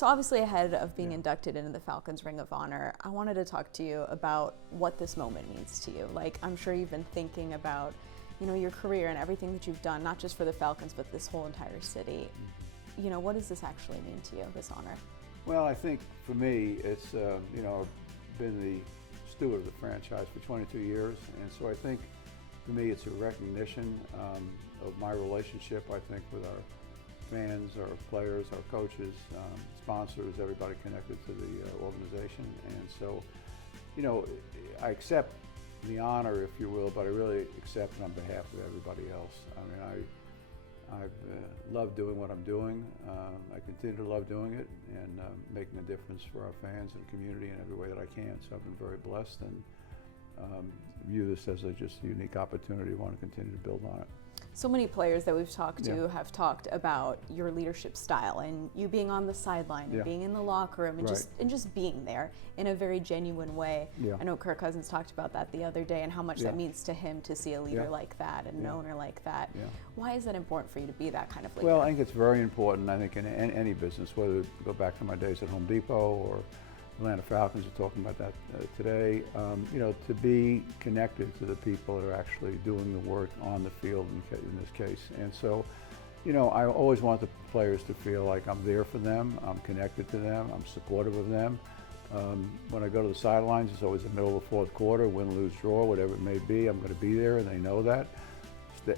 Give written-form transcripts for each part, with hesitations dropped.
So obviously ahead of being inducted into the Falcons Ring of Honor, I wanted to talk to you about what this moment means to you. Like, I'm sure you've been thinking about, your career and everything that you've done, not just for the Falcons, but this whole entire city. What does this actually mean to you, this honor? Well, I think for me, it's, I've been the steward of the franchise for 22 years, and so I think for me it's a recognition of my relationship, I think, with our fans, our players, our coaches, sponsors, everybody connected to the organization. And so, I accept the honor, if you will, but I really accept it on behalf of everybody else. I mean, I've loved doing what I'm doing. I continue to love doing it and making a difference for our fans and community in every way that I can. So I've been very blessed and view this as just a unique opportunity. I want to continue to build on it. So many players that we've talked to have talked about your leadership style and you being on the sideline and being in the locker room and just being there in a very genuine way. I know Kirk Cousins talked about that the other day and how much that means to him to see a leader like that and an owner like that. Why is that important for you to be that kind of leader? Well, I think it's very important. I think in any business, whether you go back to my days at Home Depot or Atlanta Falcons, are talking about that today, to be connected to the people that are actually doing the work on the field in this case. And so, I always want the players to feel like I'm there for them, I'm connected to them, I'm supportive of them. When I go to the sidelines, it's always the middle of the fourth quarter, win, lose, draw, whatever it may be, I'm going to be there and they know that.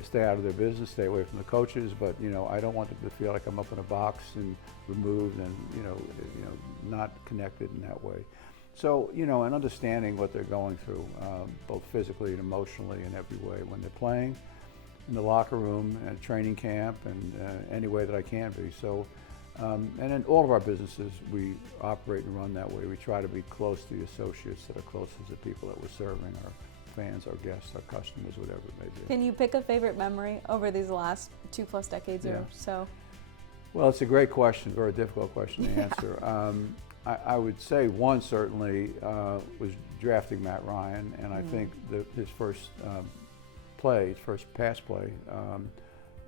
Stay out of their business, stay away from the coaches, but I don't want them to feel like I'm up in a box and removed and not connected in that way. So and understanding what they're going through, both physically and emotionally in every way when they're playing, in the locker room and training camp, and any way that I can be. So, and in all of our businesses, we operate and run that way. We try to be close to the associates that are closest to the people that we're serving, our fans, our guests, our customers, whatever it may be. Can you pick a favorite memory over these last 2+ decades or so? Well, it's a great question, very difficult question to answer. I would say one certainly was drafting Matt Ryan, and I think his first pass play, it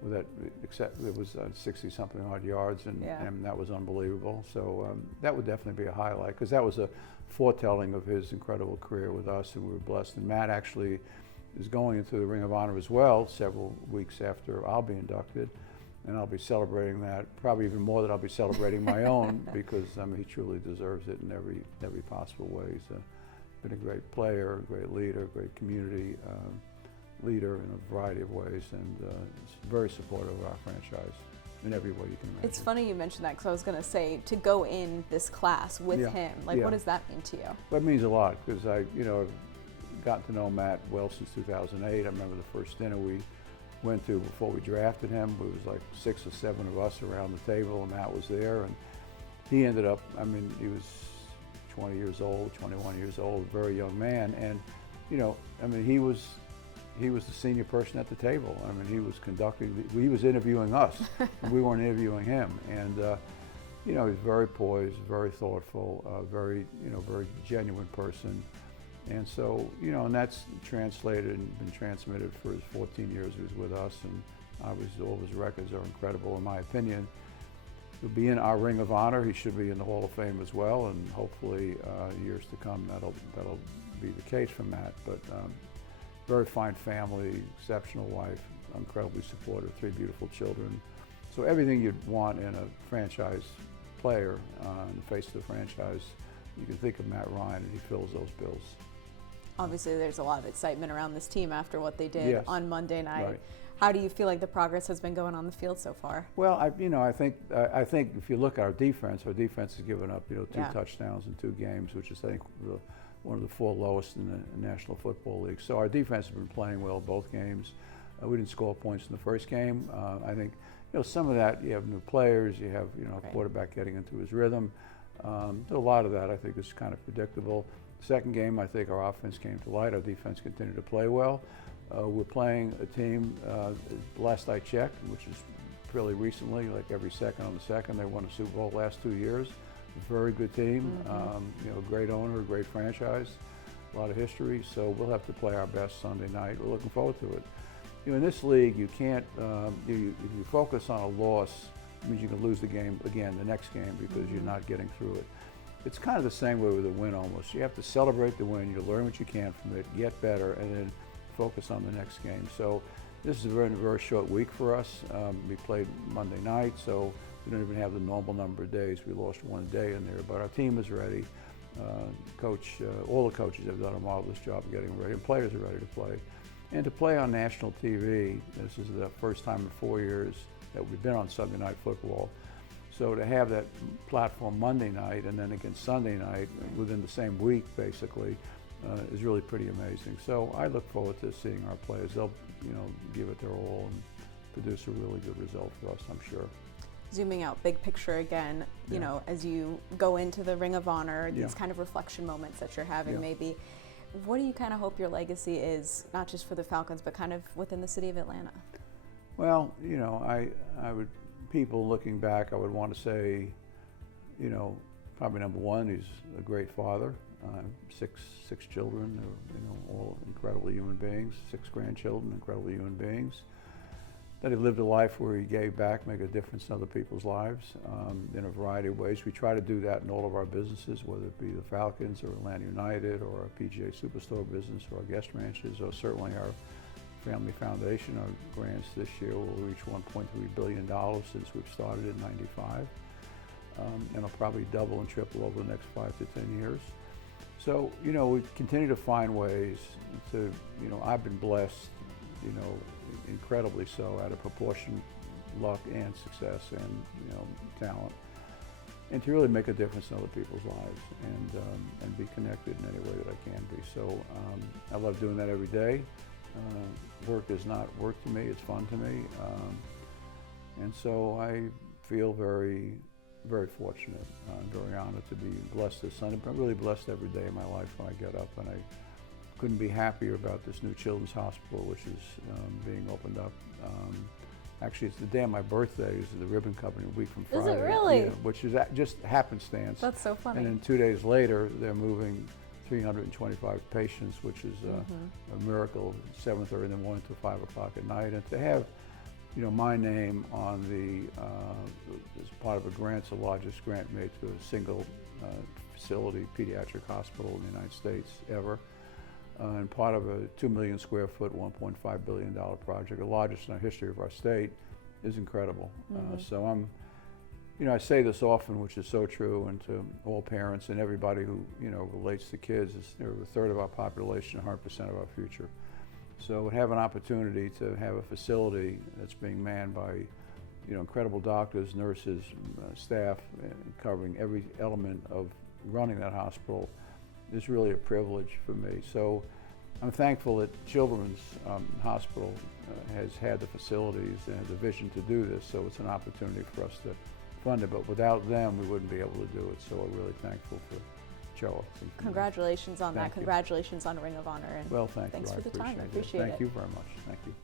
was 60-something odd yards, and that was unbelievable. So that would definitely be a highlight, because that was a foretelling of his incredible career with us, and we were blessed. And Matt actually is going into the Ring of Honor as well several weeks after I'll be inducted, and I'll be celebrating that, probably even more than I'll be celebrating my own, because he truly deserves it in every possible way. He's been a great player, a great leader, a great community leader in a variety of ways, and very supportive of our franchise in every way you can imagine. It's funny you mentioned that, because I was going to say, to go in this class with him, what does that mean to you? Well, it means a lot, because I've gotten to know Matt well since 2008. I remember the first dinner we went to before we drafted him. It was like 6 or 7 of us around the table, and Matt was there, and he ended up, he was 20 years old, 21 years old, very young man, and he was the senior person at the table. He was he was interviewing us, and we weren't interviewing him. And he was very poised, very thoughtful, very genuine person. And so, and that's translated and been transmitted for his 14 years he was with us, and obviously all of his records are incredible in my opinion. He'll be in our Ring of Honor. He should be in the Hall of Fame as well, and hopefully years to come that'll be the case for Matt. But very fine family, exceptional wife, incredibly supportive, 3 beautiful children. So everything you'd want in a franchise player, in the face of the franchise, you can think of Matt Ryan, and he fills those bills. Obviously, there's a lot of excitement around this team after what they did on Monday night. Right. How do you feel like the progress has been going on the field so far? Well, I think if you look at our defense has given up 2 touchdowns in 2 games, which is, I think, one of the 4 lowest in the National Football League. So our defense has been playing well both games. We didn't score points in the first game. I think some of that, you have new players, you have a quarterback getting into his rhythm. A lot of that I think is kind of predictable. Second game, I think our offense came to light. Our defense continued to play well. We're playing a team, last I checked, which is fairly recently, like every second on the second. They won a Super Bowl the last 2 years. Very good team, great owner, great franchise, a lot of history. So we'll have to play our best Sunday night. We're looking forward to it. In this league, you can't, if you focus on a loss means you can lose the game again, the next game, because you're not getting through it. It's kind of the same way with a win almost. You have to celebrate the win, you learn what you can from it, get better, and then focus on the next game. So this is a very, very short week for us. We played Monday night, so we don't even have the normal number of days. We lost one day in there, but our team is ready. All the coaches have done a marvelous job of getting ready, and players are ready to play. And to play on national TV, this is the first time in 4 years that we've been on Sunday Night Football. So to have that platform Monday night and then again Sunday night within the same week, basically, is really pretty amazing. So I look forward to seeing our players. They'll, give it their all and produce a really good result for us, I'm sure. Zooming out, big picture again, you know, as you go into the Ring of Honor, these kind of reflection moments that you're having, maybe, what do you kind of hope your legacy is, not just for the Falcons, but kind of within the city of Atlanta? Well, I would, people looking back, I would want to say, probably number one, he's a great father. Six children, all incredible human beings. 6 grandchildren, incredible human beings. That he lived a life where he gave back, make a difference in other people's lives in a variety of ways. We try to do that in all of our businesses, whether it be the Falcons or Atlanta United or our PGA Superstore business or our guest ranches, or certainly our Family Foundation. Our grants this year will reach $1.3 billion since we've started in '95. And it'll probably double and triple over the next 5 to 10 years. So, we continue to find ways to, I've been blessed, incredibly so, out of proportion, luck and success and, talent, and to really make a difference in other people's lives and be connected in any way that I can be. So I love doing that every day. Work is not work to me, it's fun to me. And so I feel very, very fortunate. I'm very honored to be blessed this Sunday. I'm really blessed every day of my life when I get up, and I couldn't be happier about this new children's hospital, which is being opened up. Actually, it's the day of my birthday. Is the ribbon cutting a week from Friday. Is it really? Yeah, which is just happenstance. That's so funny. And then 2 days later, they're moving 325 patients, which is a miracle, 7:30 in the morning to 5 o'clock at night. And to have my name on as part of a grant, it's the largest grant made to a single facility, pediatric hospital in the United States ever, and part of a 2 million square foot, $1.5 billion project, the largest in the history of our state, is incredible. So I'm, I say this often, which is so true, and to all parents and everybody who, relates to kids, they're a third of our population, 100% of our future. So to have an opportunity to have a facility that's being manned by, incredible doctors, nurses, staff, covering every element of running that hospital is really a privilege for me. So I'm thankful that Children's Hospital has had the facilities and has a vision to do this, so it's an opportunity for us to fund it. But without them, we wouldn't be able to do it. So we're really thankful for Joe. Congratulations on that. Congratulations on Ring of Honor. And well, thanks for the time. I it. appreciate it. Thank you very much. Thank you.